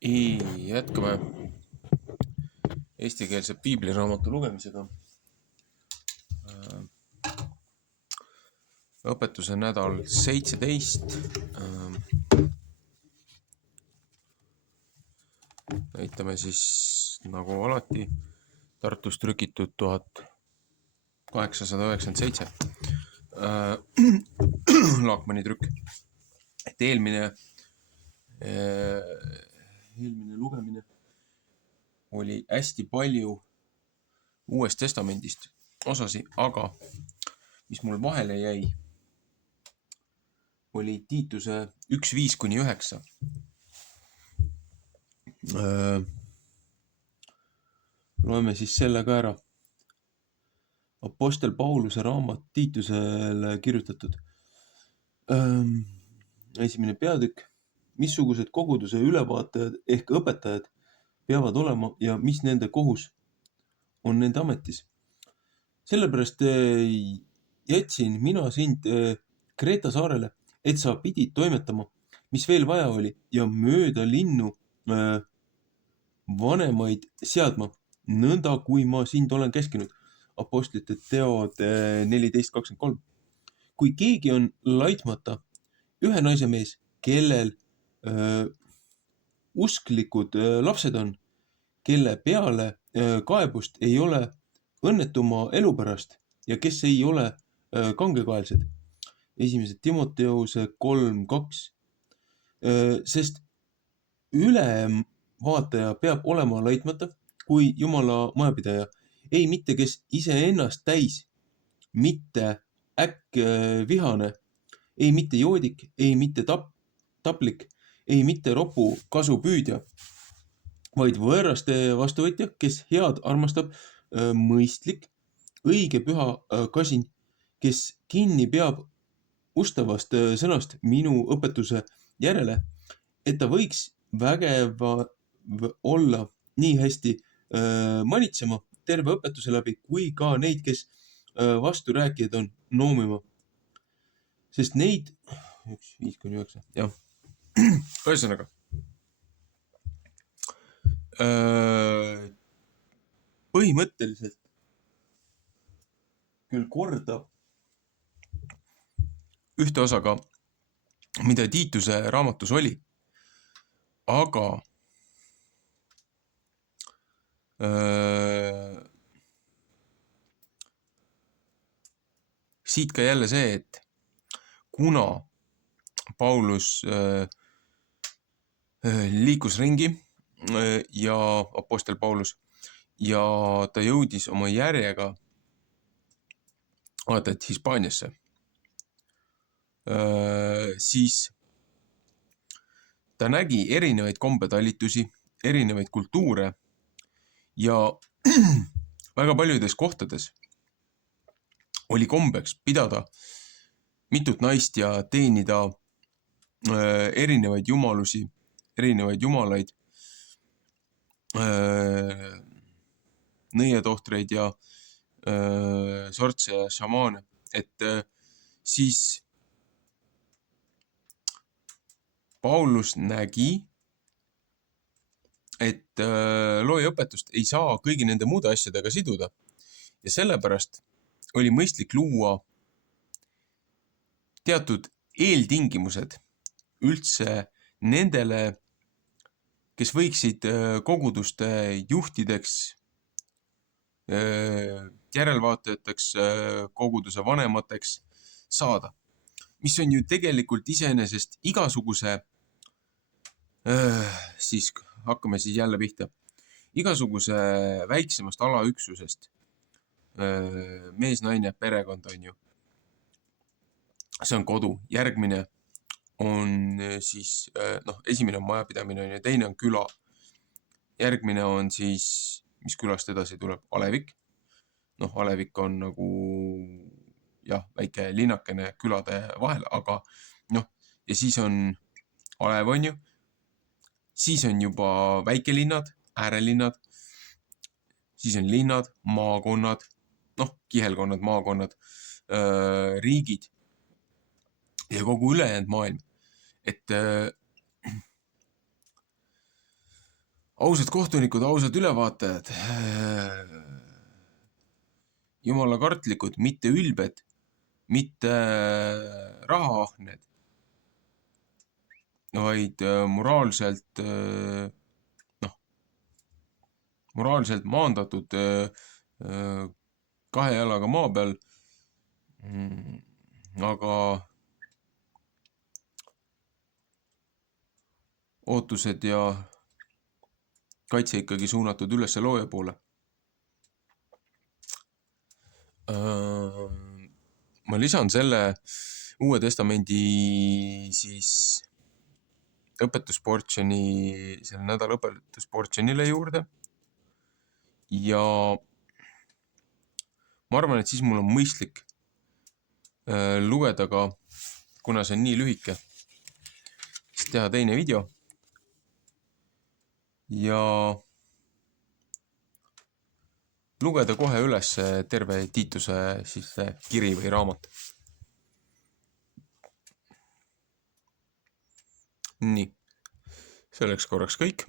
Jätkame eestikeelse piibliraamatu lugemisega. Õpetuse nädal 17. Näitame siis nagu alati Tartus trükitud 1897 Laakmani trükk. Et eelmine lugemine oli hästi palju Uuest Testamendist osasi, aga mis mul vahele jäi, oli Tiituse 1:5-9. Loeme siis selle ka ära. Apostel Pauluse raamat Tiitusele kirjutatud. Esimene peatükk. Missugused koguduse ülevaatajad ehk õpetajad peavad olema ja mis nende kohus on nende ametis. Sellepärast jätsin mina sind Kreeta saarele, et sa pidid toimetama, mis veel vaja oli, ja mööda linnu vanemaid seadma, nõnda kui ma sind olen käskinud. Apostlite teod 14:23. Kui keegi on laitmata ühe naise mees, kellel usklikud lapsed on, kelle peale kaebust ei ole õnnetuma elu pärast ja kes ei ole kangekaelsed. 1. Timoteuse 3:2. Sest ülemvaataja peab olema laitmata kui Jumala majapidaja, ei mitte kes iseennast täis, mitte äkkvihane, ei mitte joodik, ei mitte taplik, ei mitte ropu kasupüüdja, vaid võõraste vastuvõtja, kes head armastab, mõistlik, õige püha kasin, kes kinni peab ustavast sõnast minu õpetuse järele, et ta võiks vägeva olla nii hästi manitsema terve õpetuse läbi, kui ka neid, kes vasturääkijad on, noomima. Sest neid 1:5-9, jah. Ühesõnaga. Põhimõtteliselt küll kordab ühte osaga, mida Tiituse raamatus oli, aga siit ka jälle see, et kuna Paulus liikus ringi ja apostel Paulus ja ta jõudis oma järjega vaata, et Hispaaniasse, siis ta nägi erinevaid kombetalitusi, erinevaid kultuure ja väga paljudes kohtades oli kombeks pidada mitut naist ja teenida erinevaid jumalusi, erinevaid jumalaid, nõietohtreid ja sortse ja šamaane. Et siis Paulus nägi, et looja õpetust ei saa kõigi nende muude asjadega siduda ja sellepärast oli mõistlik luua teatud eeltingimused üldse nendele, kes võiksid koguduste juhtideks, järelvaatajateks, koguduse vanemateks saada, mis on ju tegelikult iseenesest igasuguse, siis hakkame siis jälle pihta, igasuguse väiksemast alaüksusest, mees, naine, perekond on ju. See on kodu. Järgmine on siis, esimene on majapidamine on ja teine on küla. Järgmine on siis, mis külast edasi tuleb, alevik. Alevik on nagu, väike linnakene külade vahel, aga ja siis on alev on ju. Siis on juba väikelinnad, äärelinnad. Siis on linnad, maakonnad, kihelkonnad, maakonnad, riigid ja kogu ülejäänud maailm. Et ausad kohtunikud, ausad ülevaatajad. Jumala kartlikud, mitte ülbed, mitte rahaahned, vaid moraalselt, moraalselt maandatud kahe jalaga maa peal. Aga ootused ja kaitse ikkagi suunatud üles looja poole. Ma lisan selle Uue Testamendi siis õpetusportsjoni, selle nädala õpetusportsjonile juurde. Ja ma arvan, et siis mul on mõistlik lugeda ka, kuna see on nii lühike, siis teha teine video ja lugeda kohe üles terve Tiituse siis kiri või raamat. Nii, selleks korraks kõik.